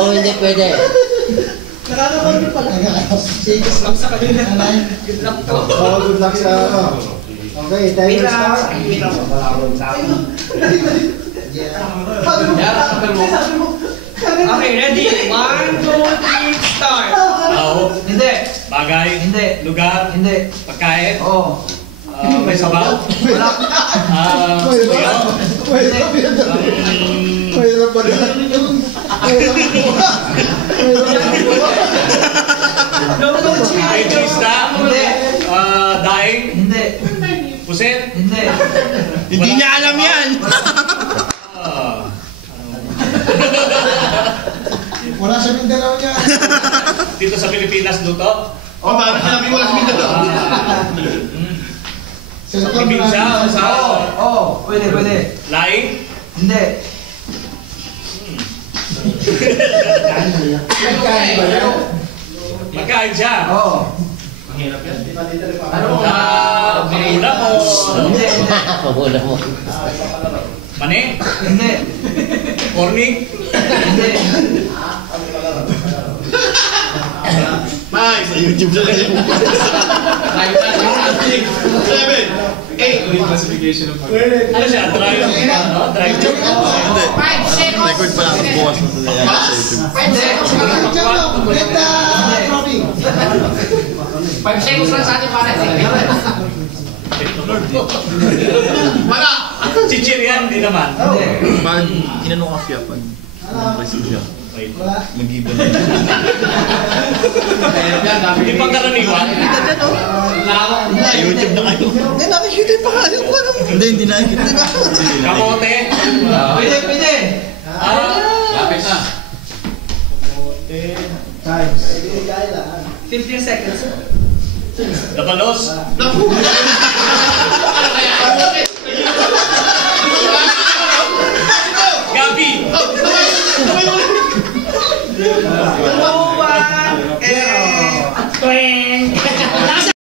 Oo, hindi pwede. Nakakapagod pala. Sige, lang sa kanila. Good luck to. Good luck sa ano. Okay, timer start. Okay, ready? 1, 2, 3, start. Hindi. Bagay. Hindi. Lugar. Hindi. Pagkain. Oo. May sabaw. Wala. Mahirap ba yan? May cheese na. Hindi. Daing. Hindi. Pusit. Hindi. Hindi niya alam yan. Wala sa Mindanao niya. Dito sa Pilipinas luto. Bakit sinabi mo wala sa Mindanao? Probinsya o sa... Oo, pwede. Laing. Hindi. Pagkain ba yan? Magkain siya. Oo. Ano? Pangula mo. Hindi. Pamula mo. Mani. Hindi. Corning. Hindi. May, sa YouTube na rin. 7, 8. Ano siya? Drive. Drive. Hindi. Record pa lang. Bukas mo sa YouTube. Hindi. Five seconds lang sa ating para. Para! Chichir yan, di naman. Hindi. Bakit inano ka siya pag receive siya? Mag-iba na. Hindi pang karaniwan. Sa YouTube na kayo. Hindi, nakikita pa kayo. Hindi nakikita. Kamote. Pwede. Lapit na. Times. 15 seconds. Dabalos. Gabi.